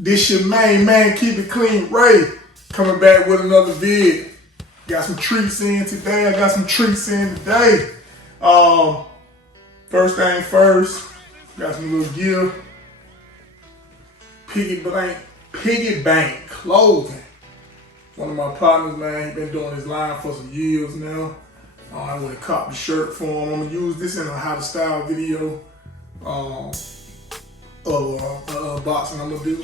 This your main man, Keep It Clean Ray, coming back with another vid. Got some treats in today. First thing first, got some little gear. Piggy Bank clothing. One of my partners, man, he been doing his line for some years now. I went and copped the shirt for him. I'm gonna use this in a how to style video of unboxing I'm gonna do.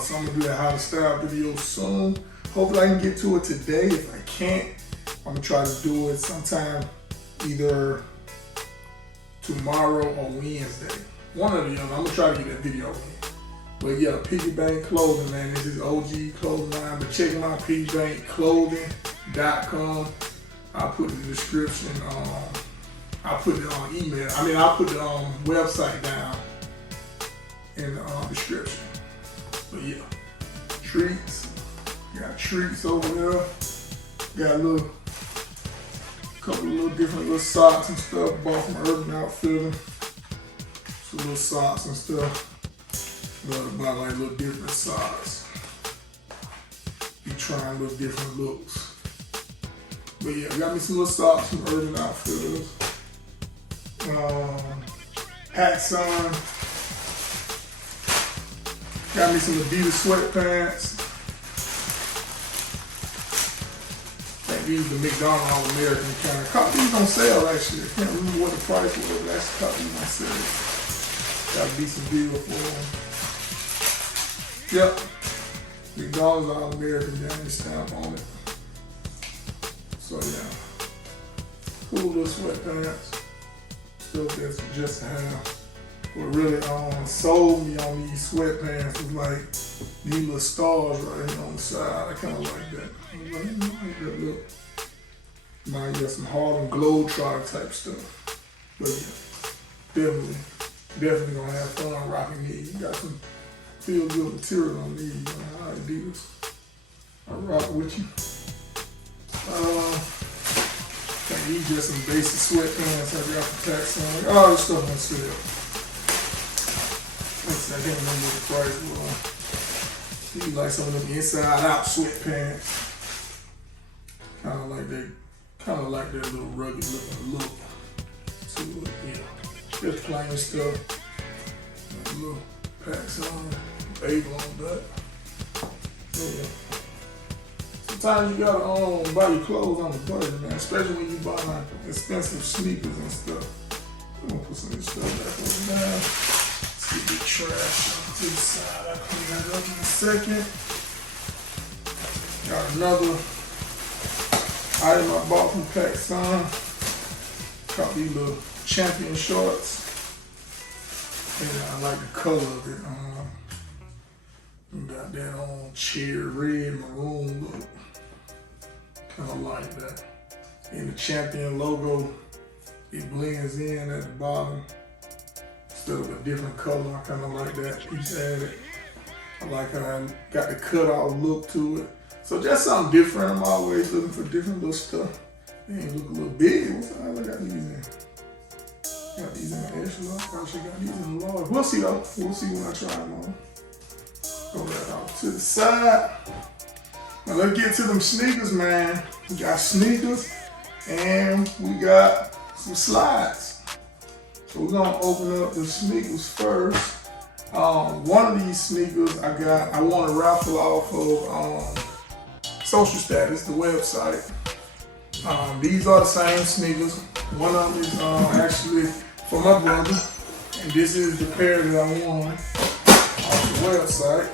So I'm gonna do that how to style video soon. Hopefully I can get to it today. If I can't, I'm gonna try to do it sometime either tomorrow or Wednesday. One or the other. I'm gonna try to get that video in. But yeah, Piggy Bank clothing, man. This is OG clothing line. But check them out, piggybankclothing.com. I'll put the description. I'll put it on email. I'll put the website down in the description. But yeah, treats. Got treats over there. Got a couple of little different little socks and stuff. Bought from Urban Outfitters. Some little socks and stuff. Love to buy like little different socks. Be trying little different looks. But yeah, got me some little socks from Urban Outfitters. PacSun. Got me some Adidas sweatpants. I think these are the McDonald's All-American kind. Caught these on sale actually. I can't remember what the price was, but I actually caught these on sale. Got a decent deal for them. Yep. McDonald's All-American, the stamp on it. So yeah. Cool little sweatpants. Stuff that's just to have. What really sold me on these sweatpants was like these little stars right here on the side. I kind of like that. I like that look. Might get some Harlem Globetrotter type stuff. But yeah, definitely gonna have fun rocking these. Got some feel good material on these. Adidas. I rock with you. I think these just some basic sweatpants I got from PacSun. All this stuff on sale. I can't remember what the price was. These like some of them inside out sweatpants. Kind of like that little rugged looking look to it. Yeah. Just plain stuff. A little PacSun, label on that. Yeah. Sometimes you gotta buy your clothes on the budget, man. Especially when you buy like expensive sneakers and stuff. I'm gonna put some of this stuff back over there. Get the trash to the side. I'll clean that up in a second. Got another item I bought from PacSun. Got these little champion shorts. And I like the color of it. Got that cherry red maroon look. Kind of like that. And the champion logo, it blends in at the bottom. Instead of a different color, I kind of like that piece added. I like how I got the cutout look to it. So just something different. I'm always looking for different little stuff. They ain't look a little big. What's the hell I got these in? Got these in the extra large. Actually got these in the large. We'll see though. We'll see when I try them on. Throw that off to the side. Now let's get to them sneakers, man. We got sneakers and we got some slides. So we're gonna open up the sneakers first. One of these sneakers I won a raffle off of Social Status, the website. These are the same sneakers. One of them is actually for my brother. And this is the pair that I won off the website.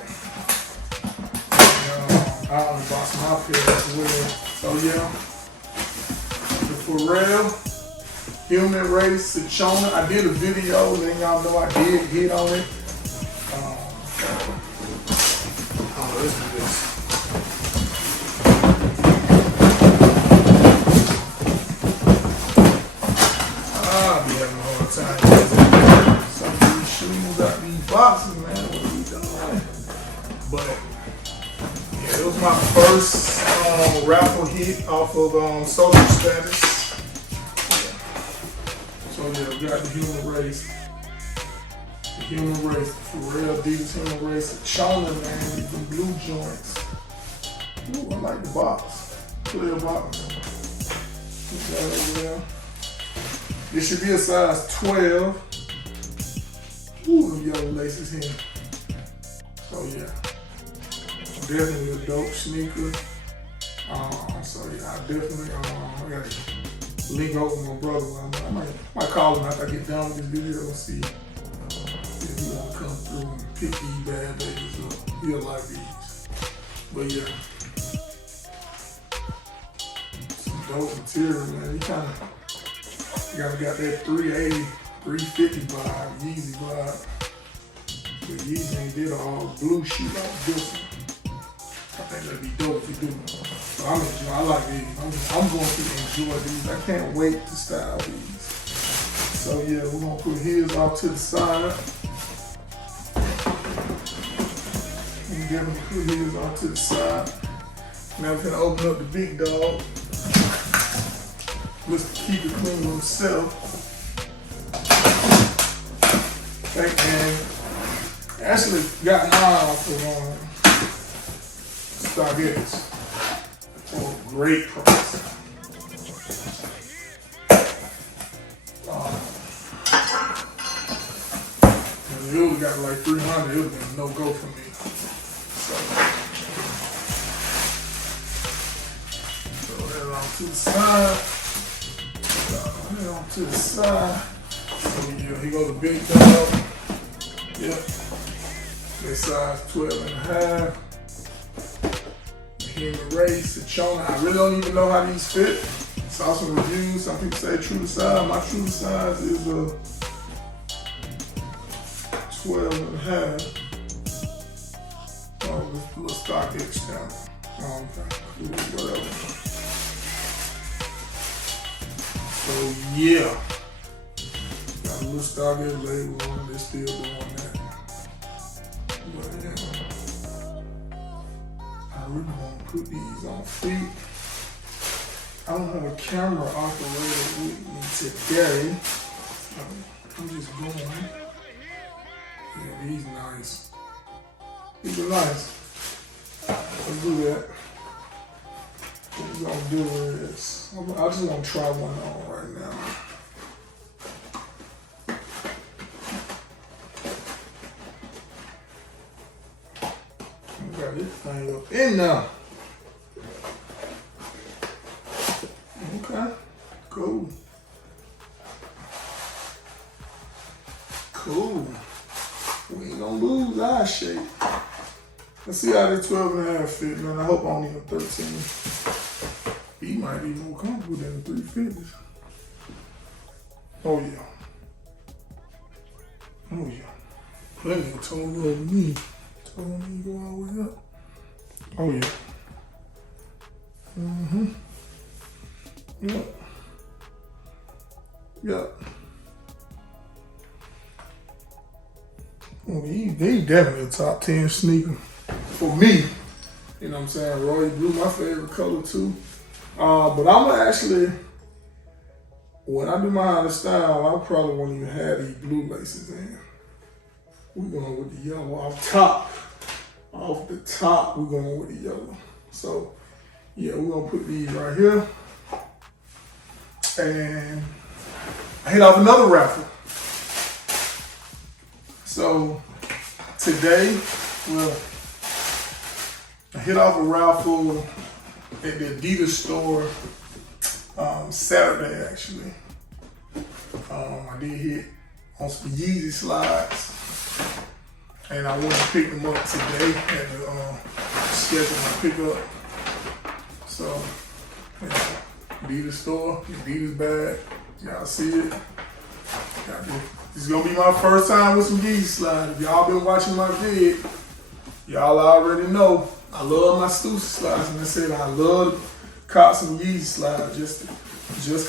And, I only bought some out pair as well. So yeah, the Apparel Human Race Ciccone. I did a video, and y'all know I did hit on it. Let's do this. I'll be having a hard time getting some of these shoes out these boxes, man. What are we doing? But yeah, it was my first raffle hit off of Social Status. So yeah, we got the Human Race. Human Racer, for real, Adidas Human Racer. Chona, man, these them blue joints. Ooh, I like the box. Clear box. Put that over there. It should be a size 12. Ooh, them yellow laces here. So yeah, definitely a dope sneaker. So yeah, I definitely, I gotta link up with my brother. I might call him after I get done with this video and see if he wanna come through and pick these bad babies up. He'll like these. But yeah, some dope material, man. You kinda got that 380, 350 vibe, Yeezy vibe. But Yeezy ain't did all blue shoe like this one. I think that'd be dope if you do. So I like these. I'm going to enjoy these. I can't wait to style these. So yeah, we're gonna put his off to the side. We definitely put his off to the side. Now we're gonna open up the big dog. Mr. Keep It Clean himself. And actually got mine off of StockX for a great price. If it would got like 300, it would have been no go for me. So that on to the side. That on to the side. So yeah, he go to big dog. Yep. They size 12 and a half. Human Race, the Chona. I really don't even know how these fit. Saw some reviews. Some people say true to size. My true to size is a 12 and a half. Oh, this little StockX stamp. Oh, okay. Cool, whatever. So yeah. Got a little StockX label on it. They're still doing that. But yeah. I really want to put these on feet. I don't have a camera operator with me today. I'm just going. Yeah, these nice. These are nice. Let's do that. What we're gonna do is, I just want to try one on right now. Got this thing up in now. Okay, cool. Cool. We ain't gonna lose our shape. Let's see how this 12 and a half fit, man. I hope I don't need a 13. He might be more comfortable than the 350s. Oh yeah. Oh yeah. Plenty of total of me. Told me to go all the way up. Oh yeah. Mm-hmm. Yep. Yep. Well, he definitely a top 10 sneaker for me. You know what I'm saying? Royal blue, my favorite color too. But I'm gonna actually, when I do my out of style, I probably won't even have these blue laces in. We're going with the yellow off top. Off the top, we're going with the yellow. So, yeah, we're gonna put these right here. And I hit off another raffle. So, today, well, I hit off a raffle at the Adidas Store Saturday, actually. I did hit on some Yeezy Slides. And I went to pick them up today. Had to schedule my pickup. So, yeah, Adidas Store, Adidas bag. Y'all see it. This is gonna be my first time with some Yeezy Slides. If y'all been watching my vid, y'all already know I love my Stussy Slides. And I said I love caught some Yeezy Slides just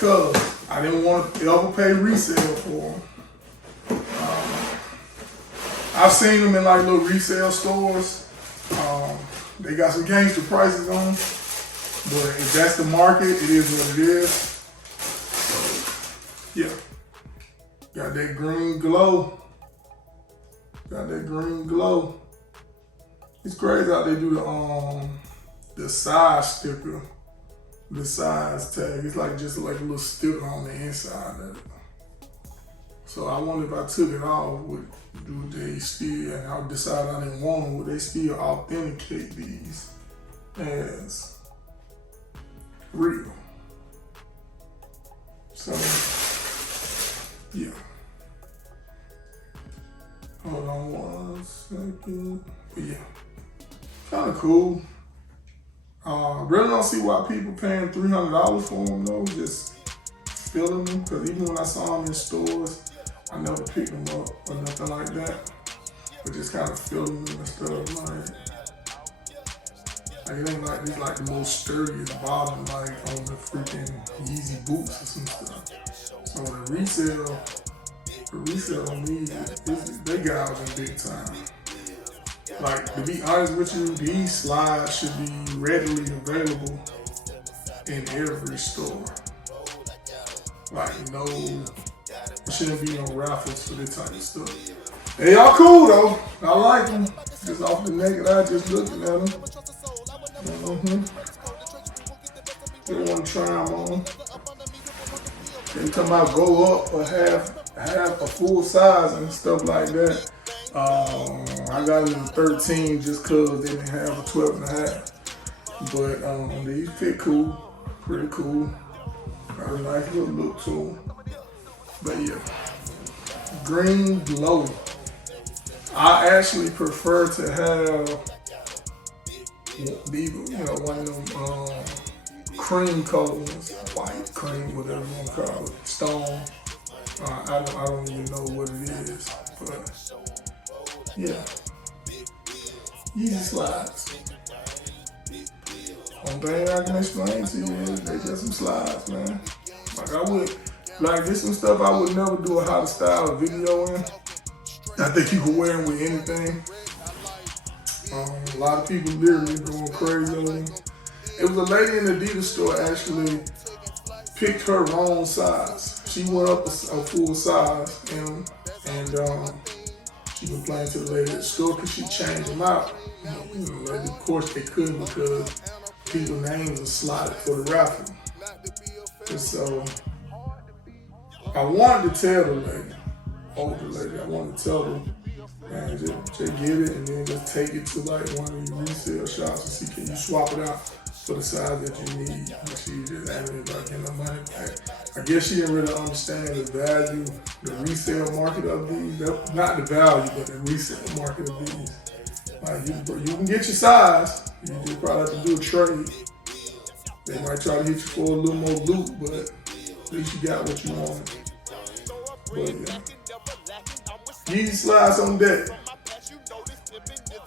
cause I didn't want to ever pay resale for them. I've seen them in like little resale stores. They got some gangster prices on them. But if that's the market, it is what it is. So, yeah. Got that green glow. Got that green glow. It's crazy how they do the size sticker, the size tag. It's like just like a little sticker on the inside of it. So I wonder if I took it off, would they still, and I decide I didn't want them, would they still authenticate these as real? So, yeah. Hold on 1 second. But yeah, kind of cool. Really don't see why people paying $300 for them though, just feeling them. Because even when I saw them in stores, I never picked them up or nothing like that. But just kind of feeling them and stuff. Like it ain't like this like the most sturdiest bottom like on the freaking Yeezy boots or some stuff. So the resale on these, they gouging big time. Like, to be honest with you, these slides should be readily available in every store. Like, no, there shouldn't be no raffles for this type of stuff. They all cool though. I like them. Just off the naked eye, just looking at them. They want to try them on. They come out, go up or have a full size and stuff like that. I got them in 13 just cause they didn't have a 12 and a half. But these fit cool, pretty cool. Got a nice little look to them. But yeah, green glow. I actually prefer to have these, one of them cream color ones, white, cream, whatever you want to call it, stone. I don't even know what it is, but yeah. Yeezy Slides. One thing I can explain to you is they just some slides, man. Like this some stuff I would never do a how to style video in. I think you can wear them with anything. A lot of people literally going crazy on them. It was a lady in the Adidas store actually picked her wrong size. She went up a full size and she complained to the lady at the store because she changed them out. Of course they couldn't because people's names are slotted for the raffle. And so I wanted to tell the lady, older lady, I wanted to tell her, man, just get it and then just take it to like one of these resale shops and see can you swap it out for the size that you need. And she just added like in the money back. I guess she didn't really understand the value, the resale market of these. Not the value, but the resale market of these. Like you can get your size, you just probably have to do a trade. They might try to hit you for a little more loot, but at least you got what you wanted. But yeah. Yeezy Slides on deck.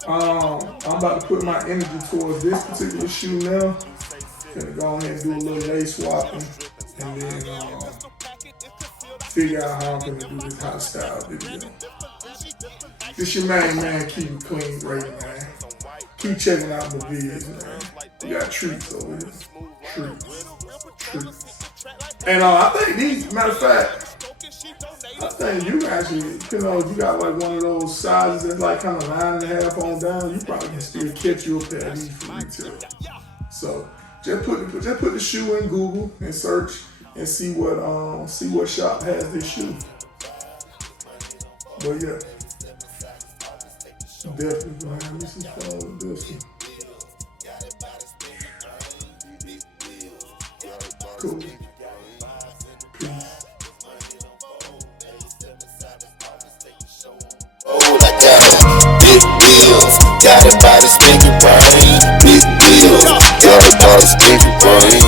I'm about to put my energy towards this particular shoe now. Gonna go ahead and do a little lace swapping and then figure out how I'm gonna do this hot style video. This your main man, keep it clean, great man. Keep checking out my videos, man. We got treats over here. Treats. And I think these, matter of fact, I think you actually, you got like one of those sizes that's like kind of 9.5 on down, you probably can still catch you a pair of these for retail. So just put the shoe in Google and search and see what shop has this shoe. But yeah, definitely gonna have me some fun with this one. Cool. Got it by the stinky brain. Big deal. Got it by the stinky brain.